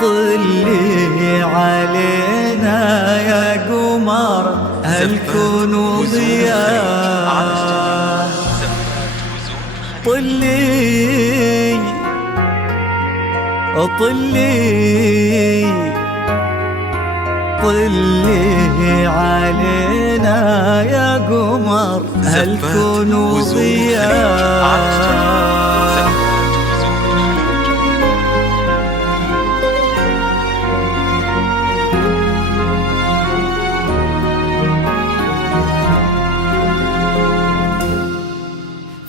طلي علينا يا قمر هالكون ضياء، طلي طلي طلي علينا يا قمر هالكون ضياء.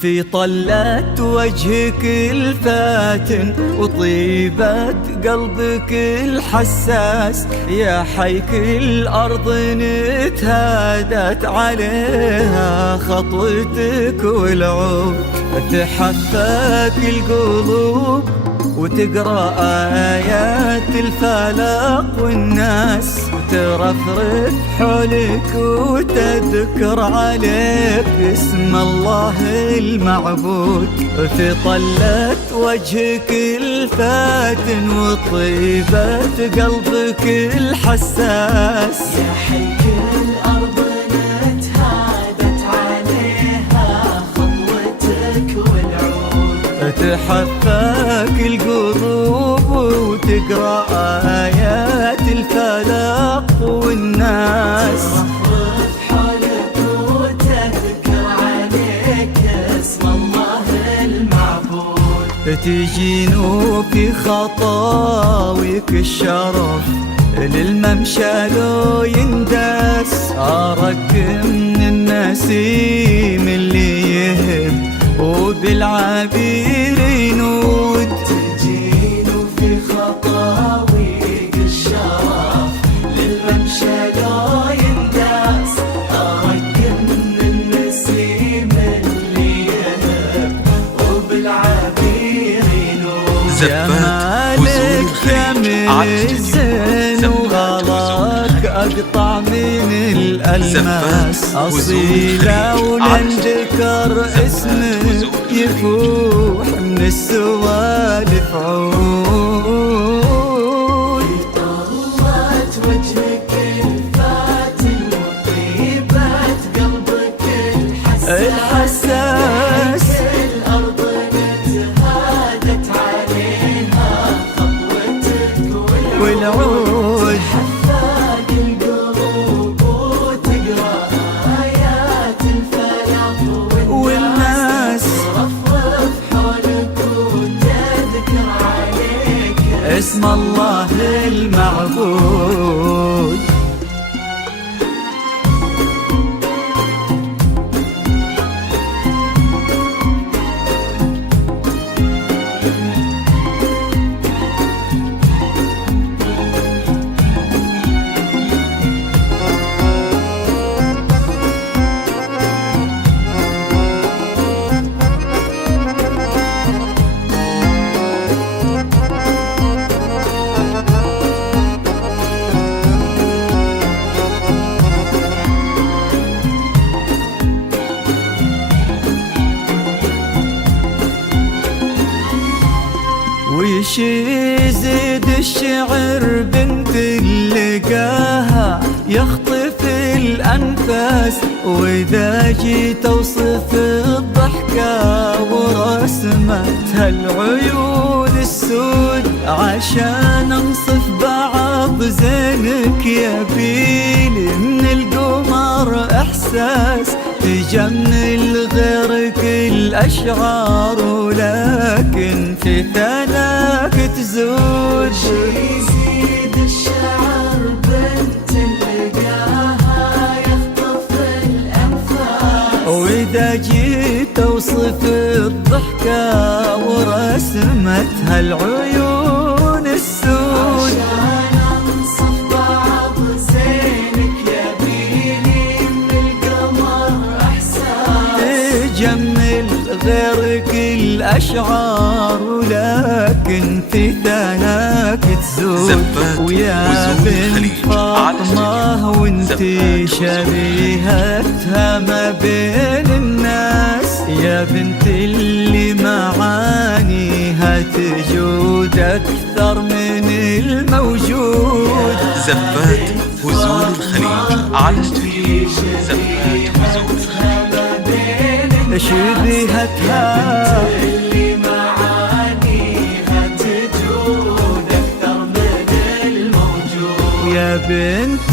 في طلة وجهك الفاتن وطيبة قلبك الحساس، يا حيك الأرض نتهادت عليها خطوتك والعود، تحفاك القلوب وتقرأ آيات الفلق والناس، ترفرف حولك وتذكر عليك اسم الله المعبود. في طلة وجهك الفاتن وطيبة قلبك الحساس، يا حيك الأرض نتهادت عليها خطوتك والعود، تحفاك القلوب وتقرأ آيات الفلق والناس، ترفرف حولك وتذكر عليك اسم الله المعبود. تجين في خطاويك الشرف للممشى لو يندس، أراك من النسيم اللي يهب وبالعبير ينود. تجين في خطاويك الشرف للممشى لو يندس، أراك من النسيم اللي يهب وبالعبير ينود. جمالك جميل زين وغلاك أقطع من الألماس، أصيلة ولنذكر اسمك يفوح من السوالف عود. طلت وجهك الفاتن وطيبة قلبك الحساس، الأرض نتهادت عليها خطوتك والعود، تحفاك القلوب وتقرأ آيات الفلق والناس، ترفرف حولك وتذكر عليك اسم الله المعبود. ويش يزيد الشعر بنت اللقاها يخطف الأنفاس، وإذا جيت أوصف الضحكة ورسمتها العيون السود، عشان أنصف بعض زينك يبيلي من القمر إحساس، تجمل غيرك الأشعار ولكن في ثناك تزود. يزيد الشعر بنت لقاها يخطف الأنفاس، وإذا جيت أوصف الضحكة ورسمتها العيون السود، عشان أنصف بعض زينك يبيلي من القمر إحساس، تجمل غيرك الأشعار ولكن في ثناك تزود. ويا بنت فاطمة وانتي شبيهتها ما بين الناس، يا بنت اللي معانيها تجود أكثر من على استوديو زفات وزول الخليج. شبهتها اللي معانيها تجود أكثر من الموجود. يا بنت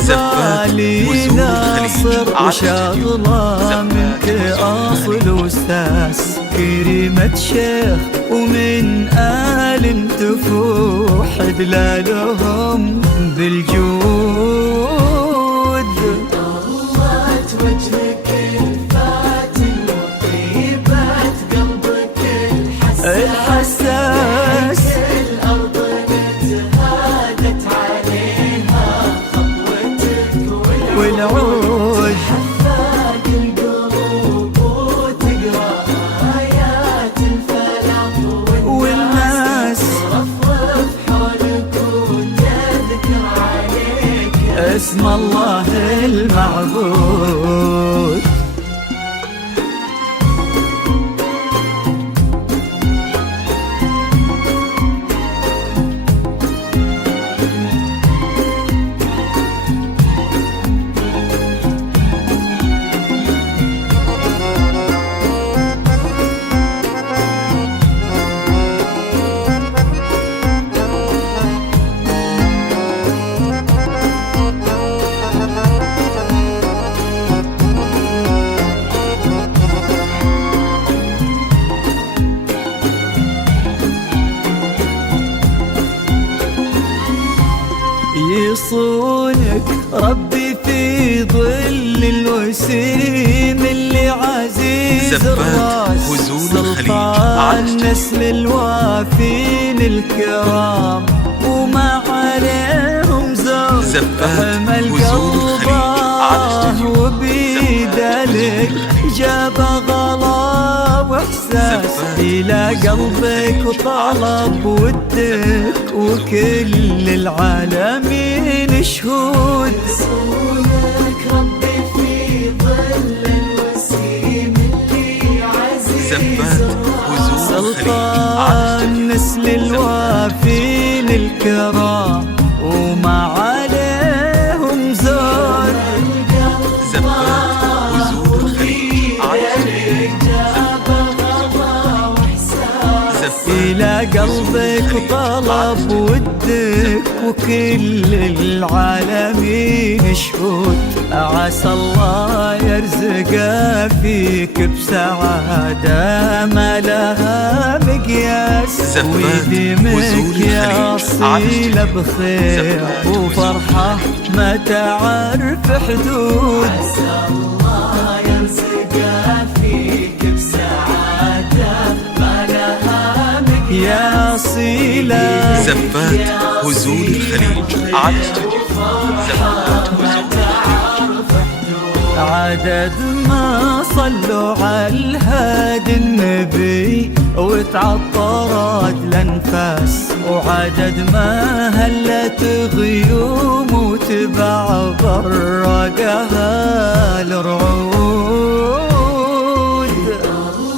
زفات الغالي وزول ناصر الخليج. وشغلة منك أصل أستاذ، كريمة شيخ ومن آل تفوح دلالهم بالجود. طلت وجهك الفاتن وطيبات قلبك الحساس، الأرض نتهادت عليها خطوتك والعود حفاك القلوب وتقرأ آيات الفلاح والناس رفرف حولك وتذكر عليك اسم الله المعبود. يصونك ربي في ظل الوسيم اللي عزيز زفات الراس، وزول الخليج. سلطان نسل الوافين الكرام وما عليهم زور. زفات حمل وزول الخليج. قلبه وبيدلك جاب غلا واحساس الى قلبك وطلب ودك وكل العالمين شهود. يصونك ربي في ظل الوسيم اللي عزيز زفات وزول الخليج. سلطان نسل الوافين الكرام وما عليهم زور. زفات وزول الخليج. إلى قلبك وطلب ودك وكل العالمين شهود. عسى الله يرزق فيك بسعادة ما لها مقياس، زفات ويديمك وزول يا الخليج. أصيلة بخير زفات وفرحة ما تعرف حدود. عسى الله يرزق فيك بسعادة ما لها مقياس. يا أصيلة زفات وزول الخليج. على استوديو زفات وزول عدد ما صلوا على الهادي النبي وتعطرت الانفاس، وعدد ما هلت غيوم وتبع برقها الرعود.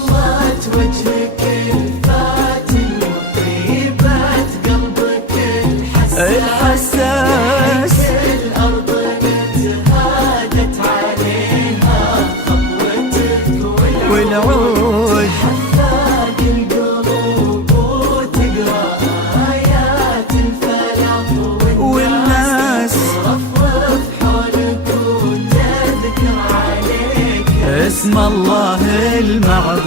طلت وجهك الفاتن وطيبات قلبك الحساس الأرض نتهادت عليها خطوتك والعود حفاك القلوب وتقرأ آيات الفلاح والناس رفرف حولك وتذكر عليك اسم الله المعبود.